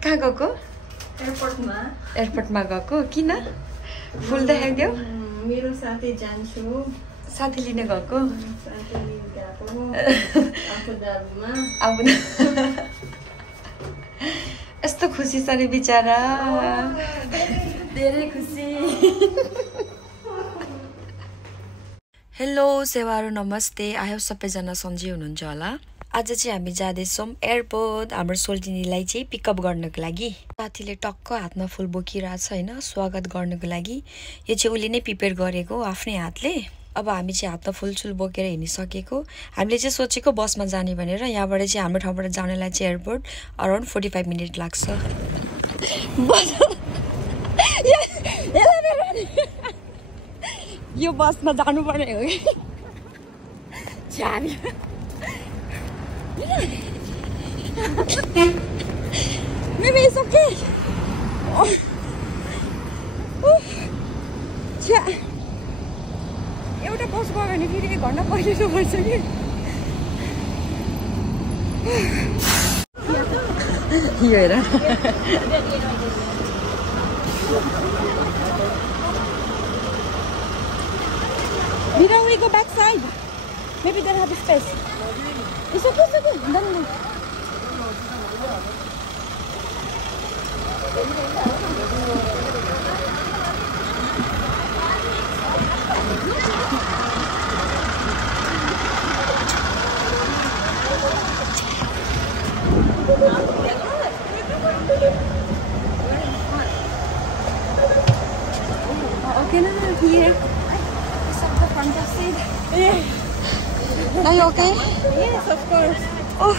कहाँ गएको? एयरपोर्टमा गएको किन? फुल देखाइदेऊ। मेरो साथी जान्छु। साथी लिन गएको? यस्तो खुसी छ नि बिचारा, धेरै खुसी। हेलो सेवाहरू, नमस्ते। आयो सबैजना सन्चै हुनुहुन्छ होला। आज चाहिँ हामी जाँदैछौँ एयरपोर्ट हाम्रो सोल्टिनीलाई चाहिँ पिकअप गर्नको लागि। साथीले टक्क हातमा फुल बोकिरहेछ होइन, स्वागत गर्नको लागि। यो चाहिँ उसले नै प्रिपेयर गरेको आफ्नै हातले। अब हामी चाहिँ हातमा फुलचुल बोकेर हिँडिसकेको। हामीले चाहिँ सोचेको बसमा जाने भनेर। यहाँबाट चाहिँ हाम्रो ठाउँबाट जानलाई चाहिँ एयरपोर्ट अराउन्ड 45 मिनट लाग्छ। यो बसमा जानुपर्ने हो कि Maybe it's okay. एउटा बस गयो भने फेरि 1 घन्टा पहिलो पर्छ कि। यो हेर Mira, we go backside. Maybe they have a space. It's okay, it's okay. No. Okay, now here. It's up the front of seat. Yeah. Are you okay? Yes, of course. Oh.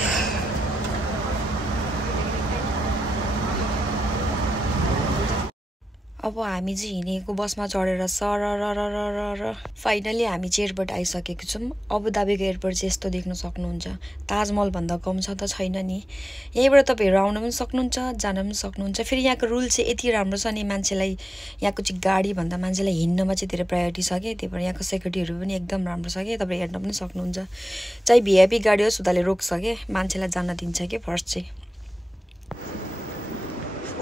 अब हामी चाहिँ हिँडेको बसमा चढेर सरर finally हामी चाहिँ airport आइसकेको छौँ। अबुधाबीको एयरपोर्ट चाहिँ यस्तो देख्न सक्नुहुन्छ। ताजमहल भन्दा कम छ त छैन नि। यहीँबाट तपाईँहरू आउन पनि सक्नुहुन्छ, जान पनि सक्नुहुन्छ। फेरि यहाँको रुल चाहिँ यति राम्रो छ नि, मान्छेलाई यहाँको चाहिँ गाडी भन्दा मान्छेलाई हिँड्नमा चाहिँ धेरै प्रायोरिटी छ कि। त्यही भएर यहाँको सेक्युरिटीहरू पनि एकदम राम्रो छ कि। तपाईँ हेर्न पनि सक्नुहुन्छ। चाहे भिआइपी गाडी होस् उताले रोक्छ कि, मान्छेलाई जान दिन्छ कि फर्स्ट चाहिँ।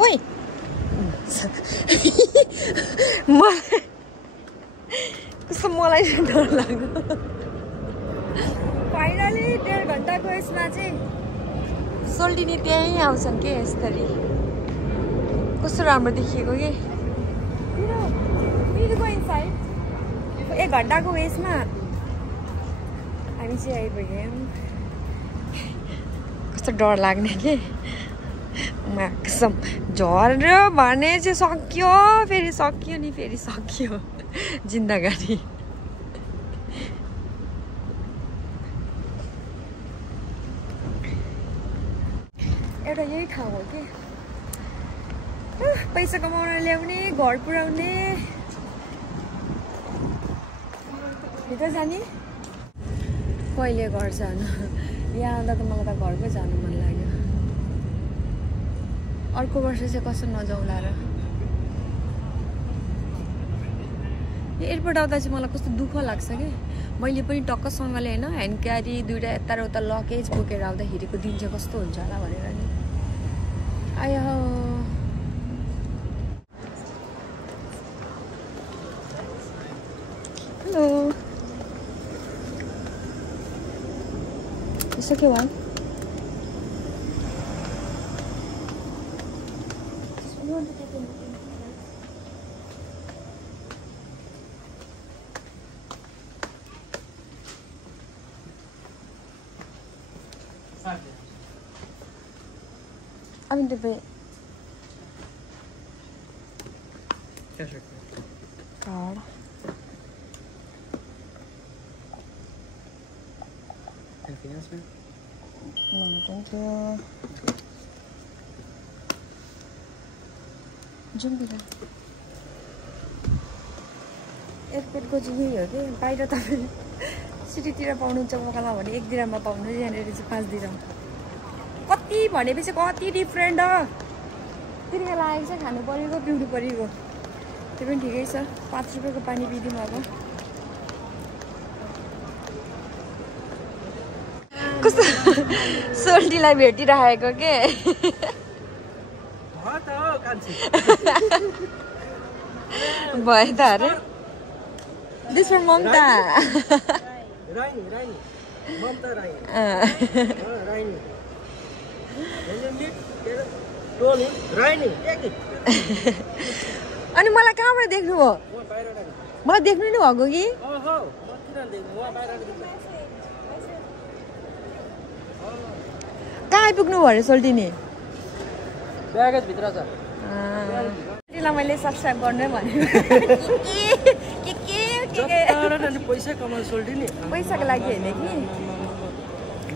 ओइ कस्तो मलाई डर लाग्यो। फाइनली 1.5 घन्टाको यसमा चाहिँ सोल्टिनी त्यहीँ आउँछन् के। यसरी कस्तो राम्रो देखिएको कि। 1 घन्टाको यसमा हामी चाहिँ आइपुग्यौँ। कस्तो डर लाग्ने कि। झर्यो भने चाहिँ सक्यो, फेरि सक्यो नि, फेरि सक्यो जिन्दगानी। एउटा यही ठाउँ हो कि पैसा कमाउन ल्याउने, घर पुर्याउने। भित्र जाने कहिले घर जानु। यहाँ आउँदा त मलाई त घरकै जानु मन लाग्यो। अर्को वर्ष चाहिँ कसो नजाउँला र। यो एयरपोर्ट आउँदा चाहिँ मलाई कस्तो दुःख लाग्छ कि। मैले पनि टक्कसँगले होइन ह्यान्ड क्यारी दुइटा यता र उता लगेज बोकेर आउँदाखेरिको दिन चाहिँ कस्तो हुन्छ होला भनेर नि। आयो hello It's okay, one. You want to take a look? I'm in the bed. Yes, sir. Card. Anything else, ma'am? No, thank you. जुम्बिला एयरपोर्टको चाहिँ यही हो कि। बाहिर तपाईँले सिटीतिर पाउनुहुन्छ मकला भने 1 दिराममा पाउनु, यहाँनिर चाहिँ 5 दिराम। कति भनेपछि कति डिफ्रेन्ट हो। तिर्खा लागेको छ, खानु परेको पिउनु परेको। त्यो पनि ठिकै छ। 5 रुपियाँको पानी पिदिउँ अब। कस्तो सोल्टीलाई भेटिरहेको के। भयो त अरे दिस फर ममता अनि मलाई कहाँबाट देख्नु हो मलाई देख्नु नि भएको कि कहाँ आइपुग्नु भयो अरे सोल्टिनी ब्यागेज भित्र छ सोल्टिनीलाई मैले सब्सक्राइब गर्नै भने पैसा कमाल सोल्टिनी पैसाको लागि होइन कि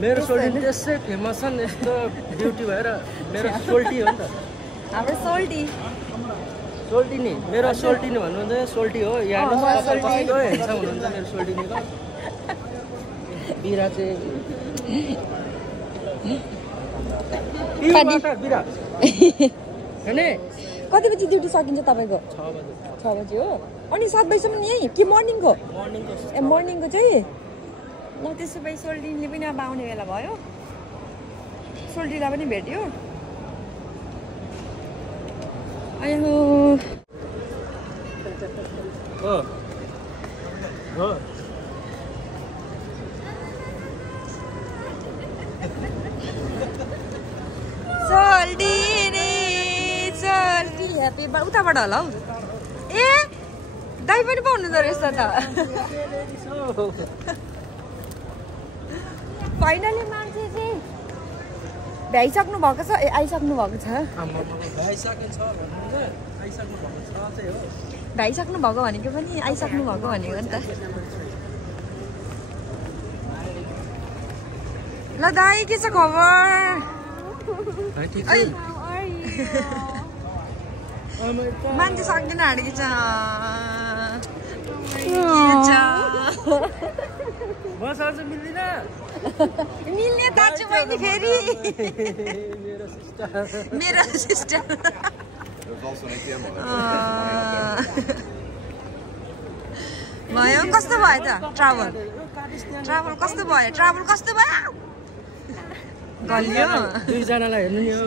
मेरो सोल्टिनी त्यसै फेमस छ नि यस्तो ब्युटी भएर मेरो सोल्टी हो नि त हाम्रो सोल्टी सोल्टिनी मेरो सोल्टिनी भन्नुहुन्छ सोल्टी हो यहाँ कस्तो हेर्छ हुनुहुन्छ मेरो सोल्टिनीको बिरा चाहिँ कति बजी ड्युटी सकिन्छ तपाईँको 6 बजी हो अनि 7 बजीसम्म यहीँ कि मर्निङको ए मर्निङको चाहिँ ल त्यसो भए सोल्टिनीले पनि अब आउने बेला भयो सोल्टीलाई पनि भेट्यो अयो सोल्टिनी सोल्टी ह्याप्पी उताबाट होला हौ ए दाइ पनि पाउनुहुँदो रहेछ त फाइनली मान्छे चाहिँ भ्याइसक्नु भएको छ ए आइसक्नु भएको छ भ्याइसक्नु भएको भनेको पनि आइसक्नु भएको भनेको नि त ल दाइ के छ खबर मान्छे सक्दैन अरे के छ मिल्ने दाजु बहिनी फेरि मेरो सिस्टर भयो कस्तो भयो त ट्राभल कस्तो भयो गल्यो दुईजनालाई हेर्नु नि हो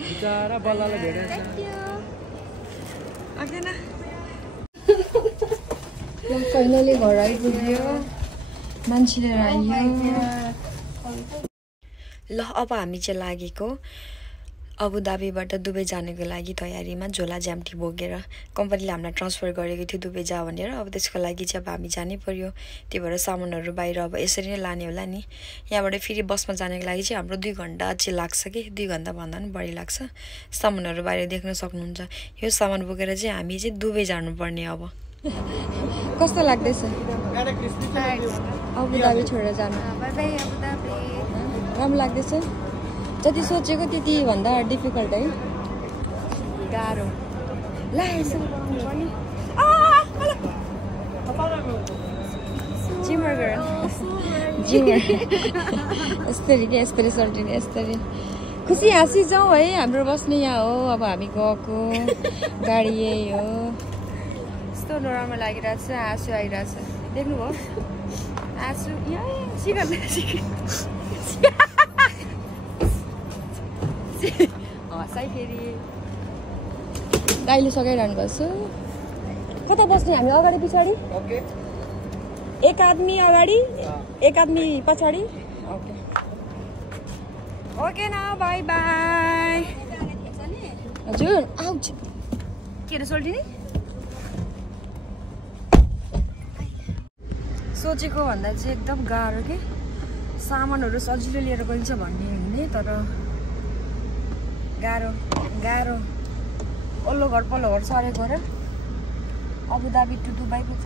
बिचारा बल्ललाई भेटेछ फाइनली घर आइपुग्यो मान्छे लिएर आइयो ल अब हामी चाहिँ लागेको अबुधाबीबाट दुबई जानको लागि तयारीमा झोला ज्याम्टी बोकेर कम्पनीले हामीलाई ट्रान्सफर गरेको थियो दुबई जा भनेर अब त्यसको लागि चाहिँ अब हामी जानै पर्यो त्यही भएर सामानहरू बाहिर अब यसरी नै लाने होला नि यहाँबाट फेरि बसमा जानको लागि चाहिँ हाम्रो 2 घन्टा चाहिँ लाग्छ कि 2 घन्टा भन्दा पनि बढी लाग्छ सामानहरू बाहिर देख्न सक्नुहुन्छ यो सामान बोकेर चाहिँ हामी चाहिँ दुबई जानुपर्ने अब कस्तो लाग्दैछ अबुधाबी छोडेर जानु राम्रो लाग्दैछ जति सोचेको त्यति भन्दा डिफिकल्ट है गाह्रो ला जिमर यस्तरी क्या यस्तरी सोल्टिनी यस्तरी खुसी हाँसी जाउँ है हाम्रो बस्ने यहाँ हो अब हामी गएको गाडी यही हो यस्तो नराम्रो लागिरहेको छ आँसु आइरहेको छ देख्नुभयो आँसु हँसाइ फेरि दाइले सघाइरहनु भएको छ कता बस्ने हामी अगाडि पछाडि एक आदमी अगाडि एक आदमी पछाडि ओके ओके न बाई बाई हजुर आउट के अरे सोल्टिनी सोचेको भन्दा चाहिँ एकदम गाह्रो के सामानहरू सजिलो लिएर गइन्छ भन्ने हुने तर गाह्रो ओल्लो घर पल्लो घर सरेको र अबुधाबी टु दुबई पो छ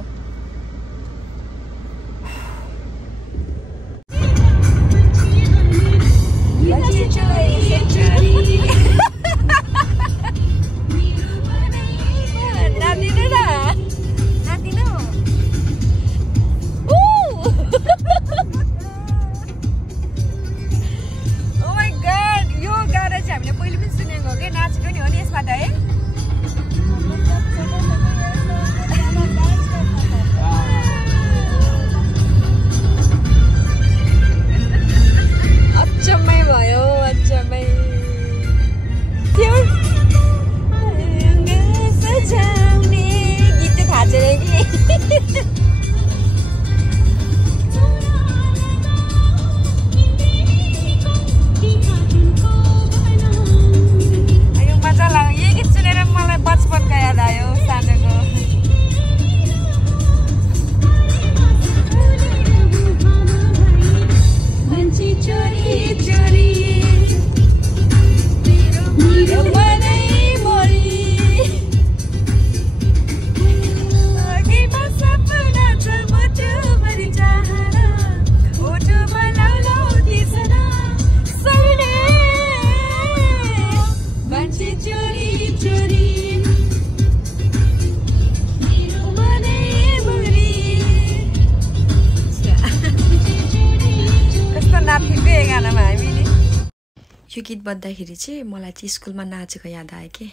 यो गीत बज्दाखेरि चाहिँ मलाई चाहिँ स्कुलमा नाचेको याद आयो कि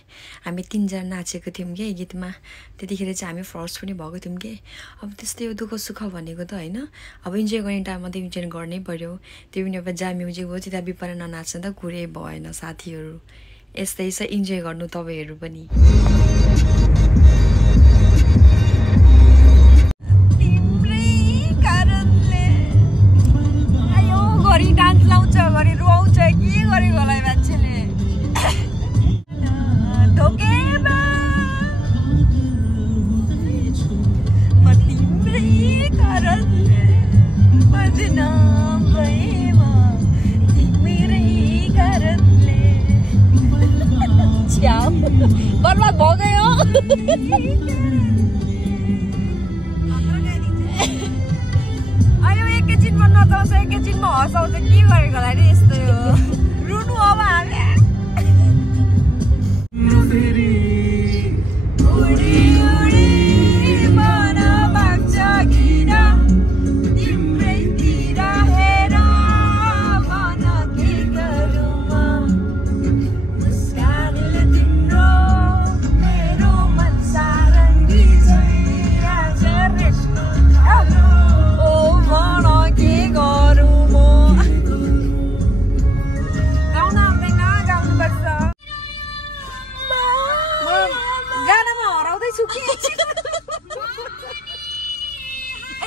हामी 3 जना नाचेको थियौँ कि गीतमा त्यतिखेर चाहिँ हामी फर्स्ट पनि भएको थियौँ कि अब त्यस्तै हो दुःख सुख भनेको त होइन अब इन्जोय गर्ने टाइममा त इन्जोय गर्नै पर्यो त्यो पनि अब जहाँ म्युजिक हो त्यता बिपारा ननाच्न त कुरै भएन साथीहरू यस्तै छ इन्जोय गर्नु तपाईँहरू पनि घरि डान्स लाउँछ घरि रुवाउँछ के गरेको होला मान्छेले ढोकेमा म तिम्रै कारणले बदनाम भएमा तिम्रै कारणले छ्याउ बर्बाद भयो एकैछिनमा नचाउँछ एकैछिनमा हँसाउँछ के गरेको होला नि यस्तो रुनु अब हामी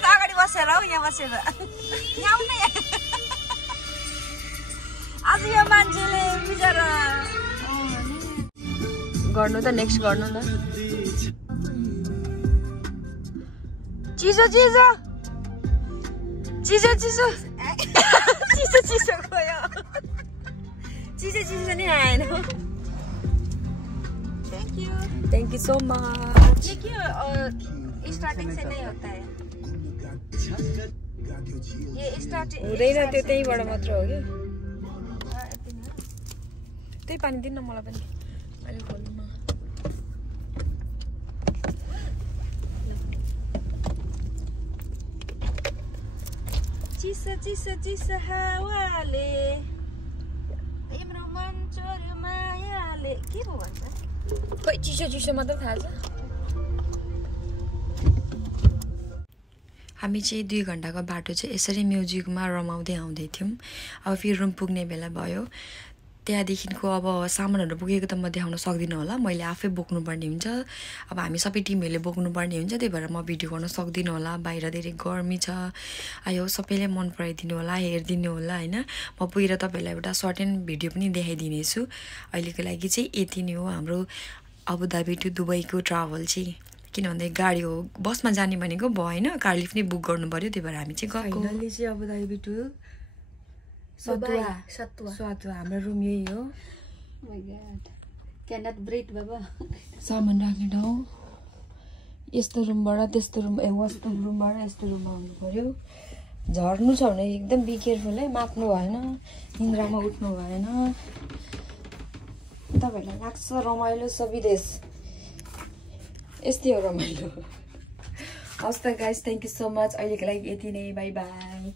अगाडि बसेर हौ यहाँ बसेर आज यो मान्छेले बिचरा गर्नु त नेक्स्ट गर्नु न चिसो चिसो चिसो चिसो चिसो चिसो गयो चिसो चिसो नि आएन थैंक यू सो मच ये क्यों स्टार्टिंग से नहीं होता है ये स्टार्टिंग हुँदैन त्यो त्यहीबाट मात्र हो कि त्यही पानी दिनु न मलाई पनि अहिले खोल्नु न चिसो चिसो चिसो हावाले तिम्रो मन चोर्यो मायाले के पो भन्छ खोइ चिसो चिसो मात्र थाहा छ हामी चाहिँ 2 घण्टाको बाटो चाहिँ यसरी म्युजिकमा रमाउँदै आउँदै थियौँ अब फेरि रुम पुग्ने बेला भयो त्यहाँदेखिको अब सामानहरू पुगेको त म देखाउन सक्दिनँ होला मैले आफै बोक्नुपर्ने हुन्छ अब हामी सबै टिमहरूले बोक्नुपर्ने हुन्छ त्यही भएर म भिडियो गर्न सक्दिनँ होला बाहिर धेरै गर्मी छ आयो सबैले मन पराइदिनु होला हेरिदिनु होला होइन म पुगेर तपाईँहरूलाई एउटा सर्ट एन्ड भिडियो पनि देखाइदिनेछु अहिलेको लागि चाहिँ यति नै हो हाम्रो अबुधाबी टु दुबईको ट्राभल चाहिँ किन भन्दा गाडी हो बसमा जाने भनेको भएन कार लिफ्ट नै बुक गर्नु पर्यो त्यही भएर हामी चाहिँ गएको फाइनली चाहिँ अबुधाबी टु सतुवा हाम्रो रुम यही हो माय गॉड क्यानट ब्रेथ बाबा सामान राख्ने ठाउँ यस्तो रुमबाट त्यस्तो रुम यस्तो रुमबाट यस्तो रुममा आउनु पर्यो झर्नु छ भने एकदम बी केयरफुल है मात्नु भएन निन्द्रामा उठ्नु भएन तपाईँहरूलाई लाग्छ रमाइलो छ विदेश यस्तै हो रमाइलो हस् त guys thank you so much अहिलेको लागि यति नै बाई बाई